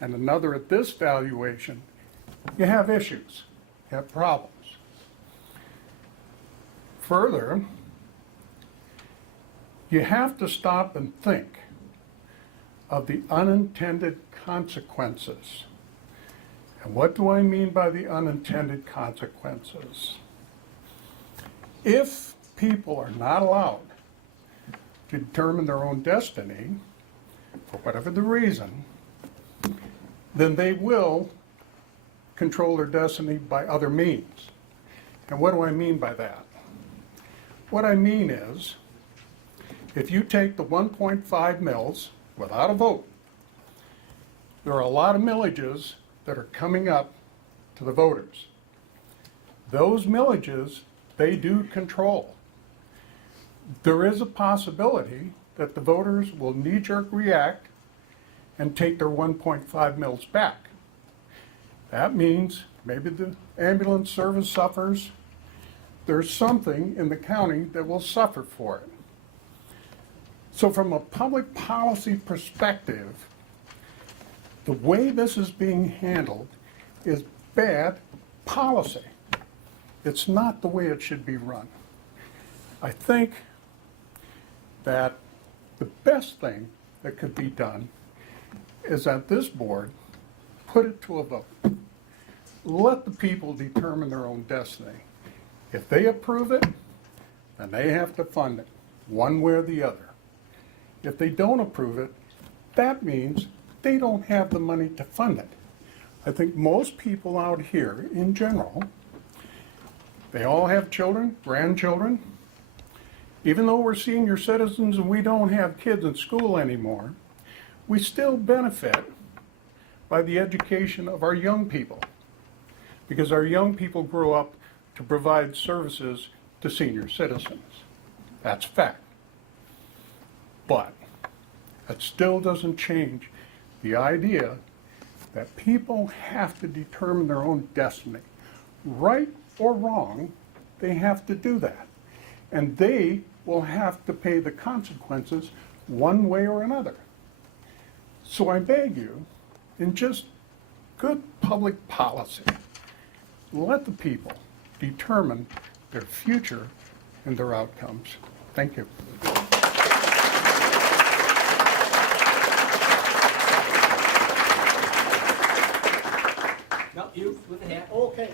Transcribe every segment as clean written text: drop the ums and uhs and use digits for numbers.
and another at this valuation, you have issues, you have problems. Further, you have to stop and think of the unintended consequences. And what do I mean by the unintended consequences? If people are not allowed to determine their own destiny, for whatever the reason, then they will control their destiny by other means. And what do I mean by that? What I mean is, if you take the 1.5 mills without a vote, there are a lot of millages that are coming up to the voters. Those millages, they do control. There is a possibility that the voters will knee-jerk react and take their 1.5 mills back. That means maybe the ambulance service suffers. There's something in the county that will suffer for it. So from a public policy perspective, the way this is being handled is bad policy. It's not the way it should be run. I think that the best thing that could be done is that this board put it to a vote. Let the people determine their own destiny. If they approve it, then they have to fund it, one way or the other. If they don't approve it, that means they don't have the money to fund it. I think most people out here, in general, they all have children, grandchildren. Even though we're senior citizens and we don't have kids in school anymore, we still benefit by the education of our young people, because our young people grow up to provide services to senior citizens. That's fact. But that still doesn't change the idea that people have to determine their own destiny. Right or wrong, they have to do that. And they will have to pay the consequences one way or another. So I beg you, in just good public policy, let the people determine their future and their outcomes. Thank you. No, you with the hat. Okay.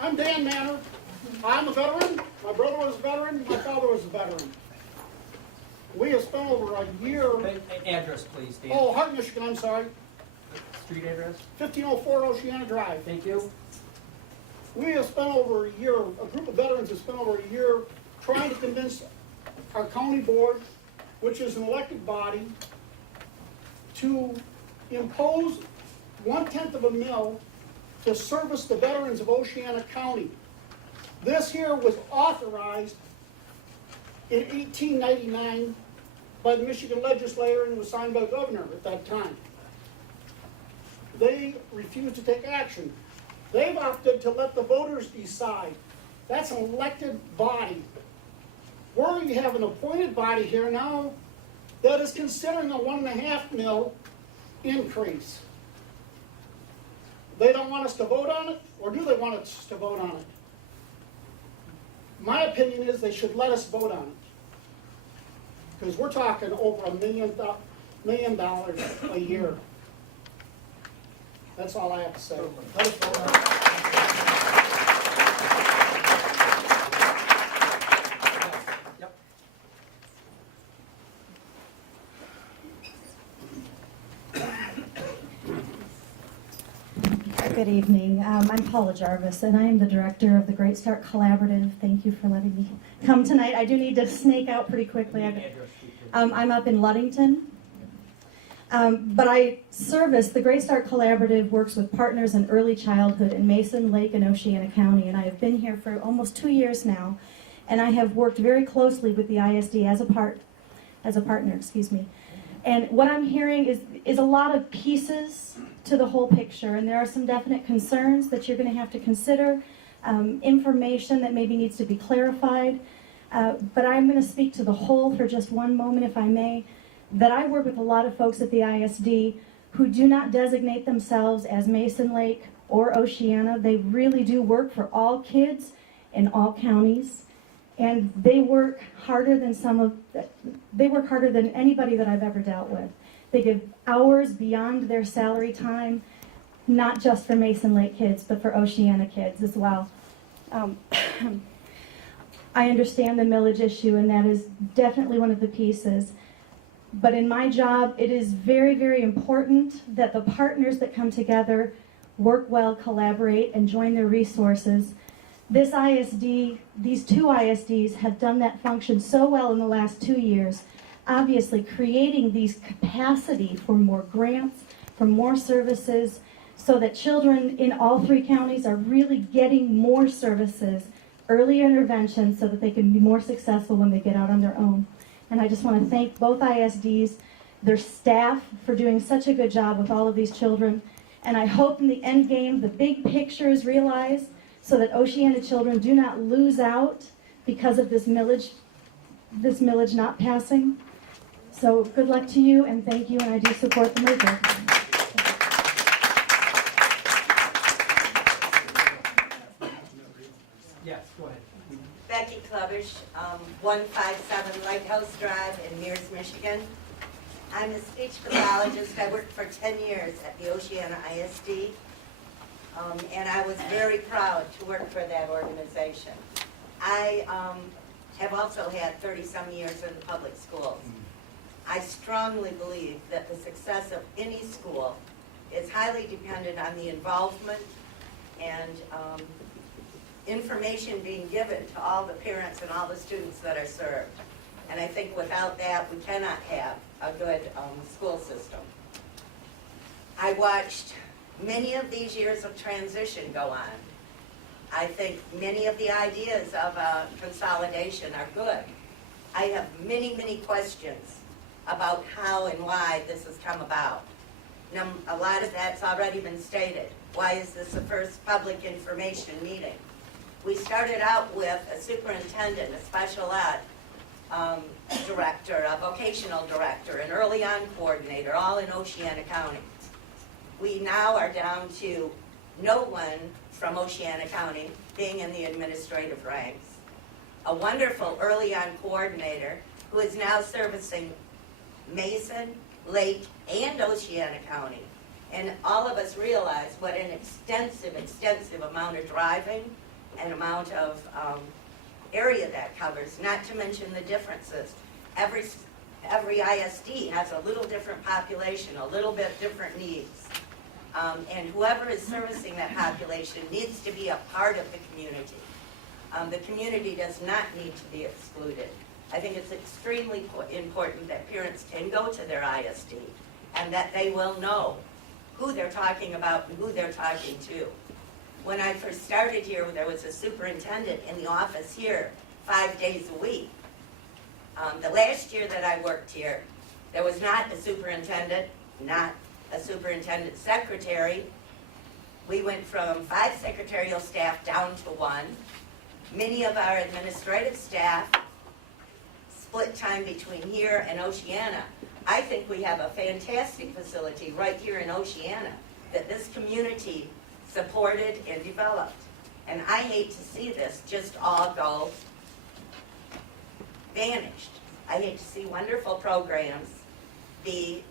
I'm Dan Manor. I'm a veteran. My brother was a veteran. My father was a veteran. We have spent over a year. Address, please, Dan. Oh, Hart, Michigan. I'm sorry. Street address. 1504 Oceana Drive. Thank you. We have spent over a year, a group of veterans have spent over a year trying to convince our county board, which is an elected body, to impose 1/10 of a mill to service the veterans of Oceana County. This here was authorized in 1899 by the Michigan legislature and was signed by the governor at that time. They refused to take action. They've opted to let the voters decide. That's an elected body. We have an appointed body here now that is considering a 1.5 mil increase. They don't want us to vote on it, or do they want us to vote on it? My opinion is they should let us vote on it. Because we're talking over $1 million a year. That's all I have to say. Let us vote on it. Yep. Good evening. I'm Paula Jarvis, and I am the director of the Great Start Collaborative. Thank you for letting me come tonight. I do need to snake out pretty quickly. I'm up in Ludington. But I service, the Great Start Collaborative works with partners in early childhood in Mason, Lake, and Oceana County, and I have been here for almost 2 years now, and I have worked very closely with the ISD as a partner. And what I'm hearing is a lot of pieces to the whole picture, and there are some definite concerns that you're going to have to consider, information that maybe needs to be clarified, but I'm going to speak to the whole for just one moment, if I may. That I work with a lot of folks at the ISD who do not designate themselves as Mason Lake or Oceana. They really do work for all kids in all counties, and they work harder than anybody that I've ever dealt with. They give hours beyond their salary time, not just for Mason Lake kids, but for Oceana kids as well. I understand the millage issue, and that is definitely one of the pieces. But in my job, it is very, very important that the partners that come together work well, collaborate, and join their resources. This ISD, these two ISDs have done that function so well in the last 2 years, obviously creating these capacity for more grants, for more services, so that children in all 3 counties are really getting more services, early intervention, so that they can be more successful when they get out on their own. And I just want to thank both ISDs, their staff, for doing such a good job with all of these children. And I hope in the end game, the big picture is realized so that Oceana children do not lose out because of this millage not passing. So good luck to you, and thank you, and I do support the merger. Yes, go ahead. Becky Clubbish, 157 Lighthouse Drive in Mears, Michigan. I'm a speech pathologist. I worked for 10 years at the Oceana ISD, and I was very proud to work for that organization. I have also had 30-some years in the public schools. I strongly believe that the success of any school is highly dependent on the involvement and information being given to all the parents and all the students that are served. And I think without that, we cannot have a good school system. I watched many of these years of transition go on. I think many of the ideas of consolidation are good. I have many, many questions about how and why this has come about. Now, a lot of that's already been stated. Why is this the first public information meeting? We started out with a superintendent, a special ed director, a vocational director, an early on coordinator, all in Oceana County. We now are down to no one from Oceana County being in the administrative ranks. A wonderful early on coordinator who is now servicing Mason, Lake, and Oceana County. And all of us realize what an extensive amount of driving and amount of area that covers, not to mention the differences. Every ISD has a little different population, a little bit different needs. And whoever is servicing that population needs to be a part of the community. The community does not need to be excluded. I think it's extremely important that parents can go to their ISD and that they will know who they're talking about and who they're talking to. When I first started here, there was a superintendent in the office here 5 days a week. The last year that I worked here, there was not a superintendent, not a superintendent secretary. We went from 5 secretarial staff down to 1. Many of our administrative staff split time between here and Oceana. I think we have a fantastic facility right here in Oceana that this community supported and developed. And I hate to see this just all go vanished. I hate to see wonderful programs be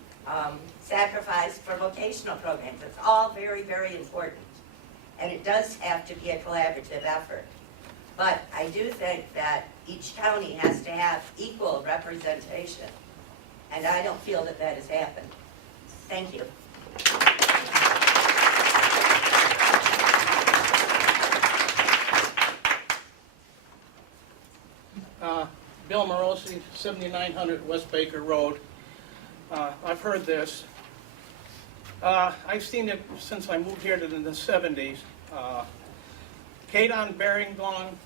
sacrificed for vocational programs. It's all very, very important. And it does have to be a collaborative effort. But I do think that each county has to have equal representation. And I don't feel that that has happened. Thank you. Bill Morosi, 7900 West Baker Road. I've heard this. I've seen it since I moved here in the 70s. Kadon Bearing gone,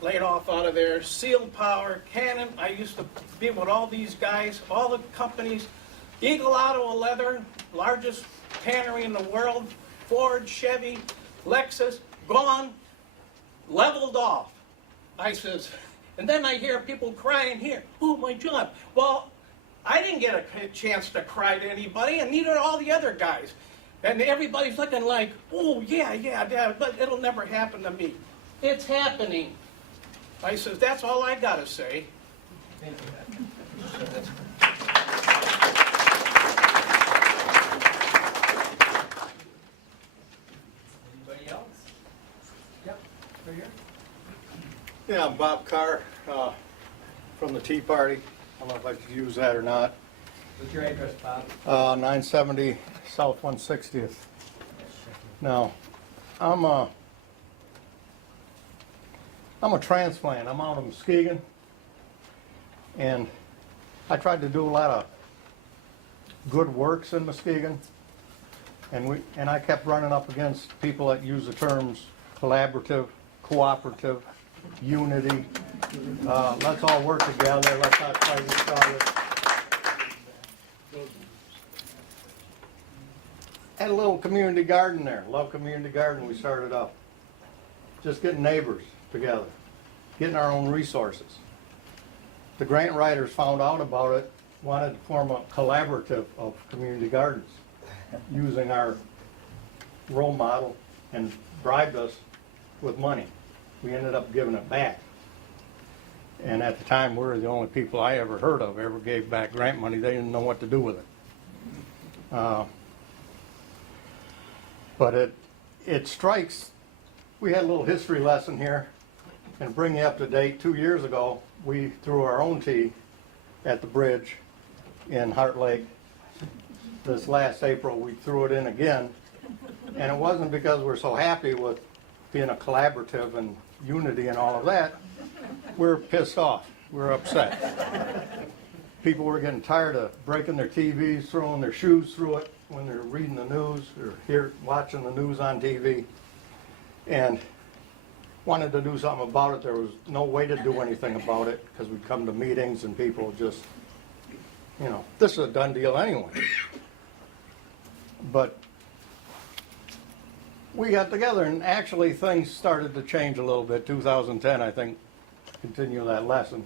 laid off out of there. Seal Power, Cannon. I used to be with all these guys, all the companies. Eagle Auto Leather, largest tannery in the world. Ford, Chevy, Lexus, gone, leveled off. I says, and then I hear people crying here, oh, my job. Well, I didn't get a chance to cry to anybody, and neither did all the other guys. And everybody's looking like, oh, yeah, but it'll never happen to me. It's happening. I says, that's all I got to say. Thank you. Anybody else? Yep, right here. Yeah, I'm Bob Carr from the Tea Party. I don't know if I should use that or not. What's your address, Bob? 970 South 160th. Now, I'm a transplant. I'm out of Muskegon, and I tried to do a lot of good works in Muskegon, and I kept running up against people that use the terms collaborative, cooperative, unity. Let's all work together. Let's not fight each other. Had a little community garden there. Love community garden. We started up. Just getting neighbors together, getting our own resources. The grant writers found out about it, wanted to form a collaborative of community gardens using our role model, and bribed us with money. We ended up giving it back. And at the time, we were the only people I ever heard of ever gave back grant money. They didn't know what to do with it. But it strikes, we had a little history lesson here, and to bring you up to date, 2 years ago, we threw our own tea at the bridge in Heart Lake. This last April, we threw it in again, and it wasn't because we're so happy with being a collaborative and unity and all of that. We're pissed off. We're upset. People were getting tired of breaking their TVs, throwing their shoes through it when they're reading the news or watching the news on TV, and wanted to do something about it. There was no way to do anything about it because we'd come to meetings and people just, this is a done deal anyway. But we got together, and actually things started to change a little bit. 2010, I think, continue that lesson,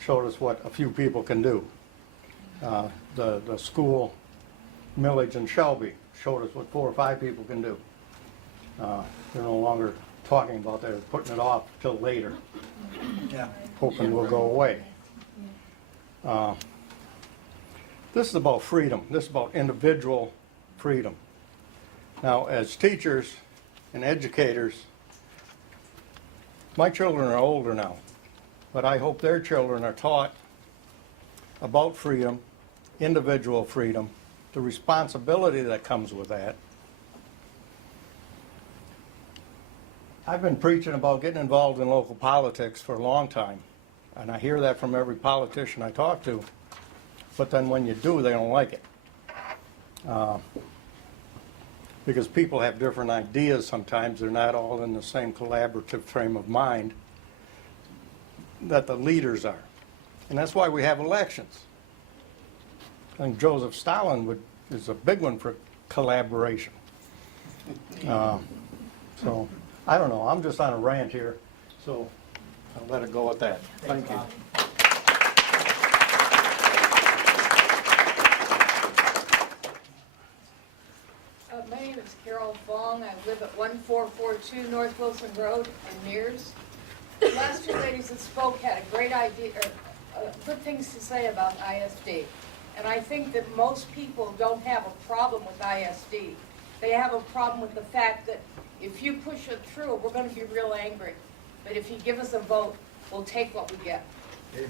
showed us what a few people can do. The school millage in Shelby showed us what 4 or 5 people can do. They're no longer talking about that, they're putting it off till later, hoping we'll go away. This is about freedom. This is about individual freedom. Now, as teachers and educators, my children are older now, but I hope their children are taught about freedom, individual freedom, the responsibility that comes with that. I've been preaching about getting involved in local politics for a long time, and I hear that from every politician I talk to, but then when you do, they don't like it. Because people have different ideas sometimes. They're not all in the same collaborative frame of mind that the leaders are. And that's why we have elections. I think Joseph Stalin is a big one for collaboration. So, I don't know. I'm just on a rant here, so I'll let it go at that. Thank you. Bob. My name is Carol Fong. I live at 1442 North Wilson Road in Mears. The last two ladies that spoke had a great idea, or good things to say about ISD. And I think that most people don't have a problem with ISD. They have a problem with the fact that if you push it through, we're going to be real angry. But if you give us a vote, we'll take what we get. Back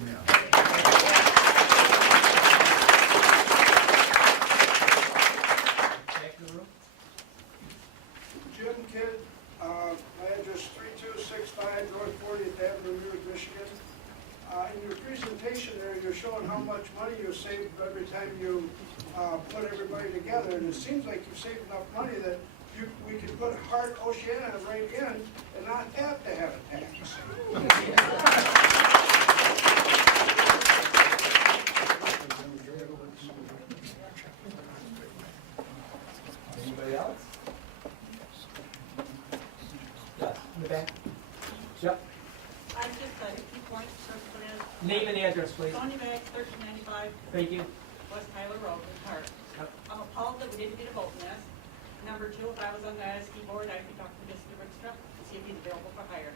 to the room. Jim Kidd, my address 3265 North 40th Avenue, Newark, Michigan. In your presentation there, you're showing how much money you save every time you put everybody together, and it seems like you've saved enough money that we could put Hart Oceana right in and not have to have a tax. Anybody else? Yes, in the back. Yep. I just keep Point, Circle Name and address, please. Tony Mack, 1395 Thank you. West Tyler Road, in Hart. Yep. I'm appalled that we didn't get a vote in this. Number two, if I was on the ISD board, I could talk to Mr. Rickstrup and see if he's available for hire.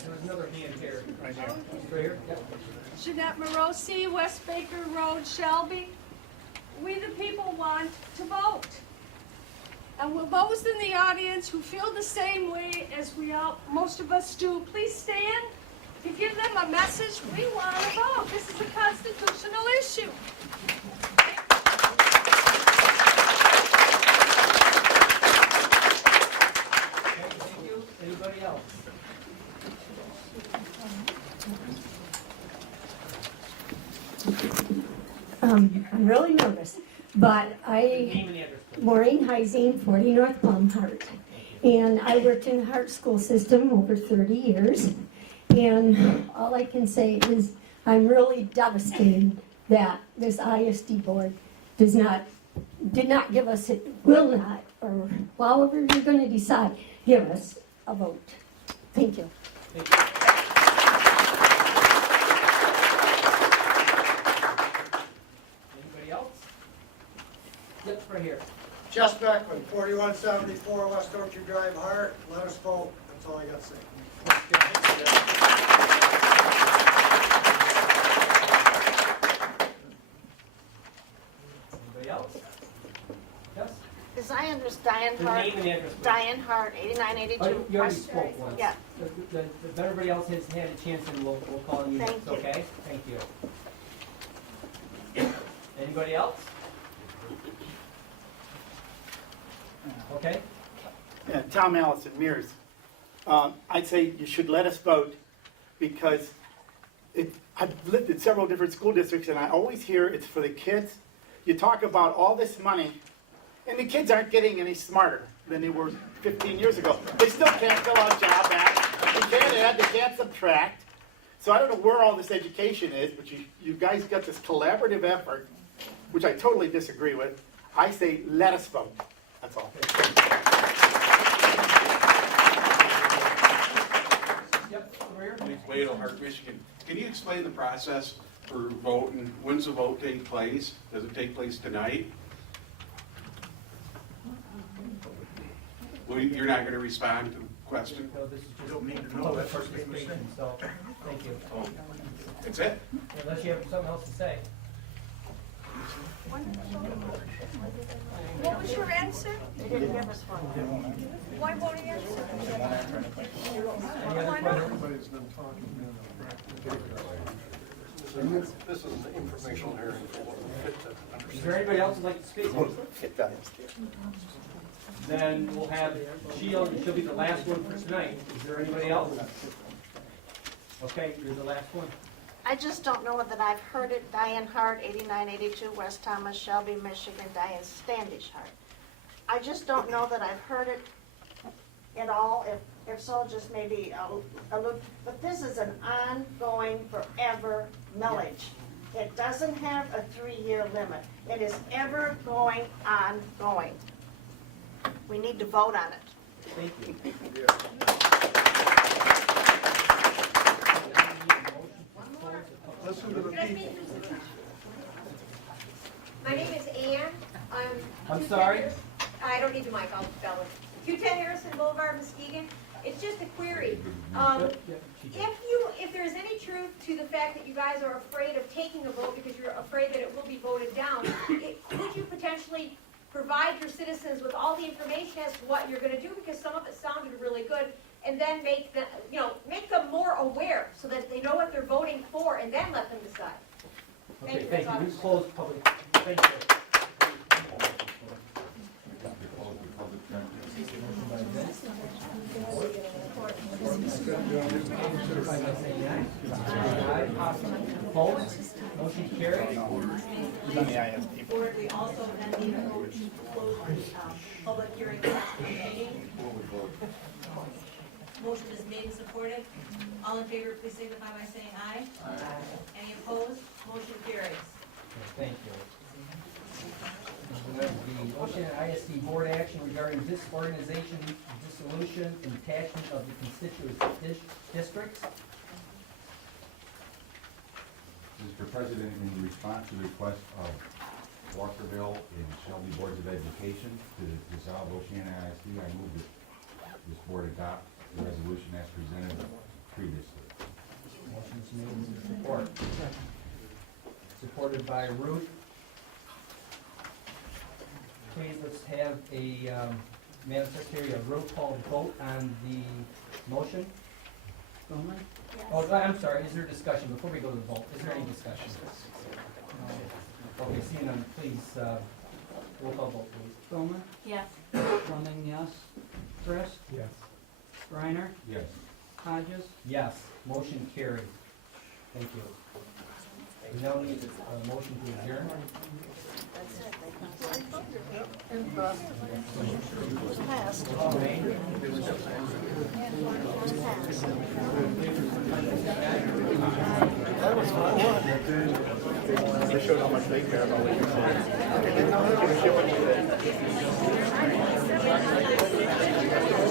There's another hand here. Right here. Right here? Yep. Jeanette Morosi, West Baker Road, Shelby. We the people want to vote. And with those in the audience who feel the same way as most of us do, please stand to give them a message. We want to vote. This is a constitutional issue. Thank you. Anybody else? I'm really nervous, but Name and address, please. Maureen Heising, 40 North Plum Hart. And I worked in the Hart school system over 30 years. And all I can say is I'm really devastated that this ISD board did not give us, will not, or however you're going to decide, give us a vote. Thank you. Thank you. Anybody else? Yep, right here. Jess Beckman, 4174 West Orchard Drive, Hart. Let us vote. That's all I got to say. Anybody else? Yes? As I understand, The Hart, name and address, please. Diane Hart, 8982. Oh, you already West- spoke once. Yeah. If everybody else has had a chance, then we'll call on you Thank next, you. okay? Thank you. Anybody else? Okay? Yeah, Tom Allison, Mears. I'd say you should let us vote because I've lived in several different school districts and I always hear it's for the kids. You talk about all this money and the kids aren't getting any smarter than they were 15 years ago. They still can't fill out job ads, they can't add, they can't subtract. So I don't know where all this education is, but you guys got this collaborative effort, which I totally disagree with. I say let us vote. That's all. Yep, over here. Wade'll, Hart, Michigan. Can you explain the process for voting? When's the vote take place? Does it take place tonight? Well, you're not going to respond to the question? No, this is just public participation, so, thank you. Oh, that's it? Unless you have something else to say. What was your answer? They didn't give us one. Why won't he answer? Any other Why not? questions? This is an informational hearing for what we fit to Is understand. there anybody else who'd like to speak? Then we'll have Sheila, she'll be the last one for tonight. Is there anybody else? Okay, you're the last one. I just don't know that I've heard it. Diane Hart, 8982 West Thomas, Shelby, Michigan. Diane Standish Hart. I just don't know that I've heard it at all. If so, just maybe a look. But this is an ongoing, forever millage. It doesn't have a 3-year limit. It is ever going ongoing. We need to vote on it. Thank you. Listen to the people. My name is Ann. I'm sorry? I don't need the mic, I'll spell it. 210 Harrison Boulevard, Muskegon. It's just a query. If there's any truth to the fact that you guys are afraid of taking a vote because you're afraid that it will be voted down, could you potentially provide your citizens with all the information as to what you're going to do, because some of it sounded really good, and then make them, make them more aware so that they know what they're voting for, and then let them decide. Okay, Thank you. thank you. We close public. Thank you. Opposed? Motion carried. Board, we also then need to vote to close the public hearing after the meeting. Motion is made and supported. All in favor, please signify by saying aye. Aye. Any opposed? Motion carries. Thank you. The Oceana ISD board action regarding this organization, dissolution, and attachment of the constituent districts. Mr. President, in response to the request of Walkerville and Shelby Boards of Education to dissolve Oceana ISD, I move that this board adopt the resolution as presented previously. Motion is made and support. Supported by Ruth. Please, let's have a, Madam Secretary, a roll call vote on the motion. Bowman? Oh, I'm sorry, is there discussion, before we go to the vote, is there any discussion? Okay, seeing none, please, roll call vote, please. Bowman? Yes. Fleming, yes. Frist? Yes. Reiner? Yes. Hodges? Yes, motion carried. Thank you. We now need a motion to adjourn. Passed. They showed how much they care about what you're saying.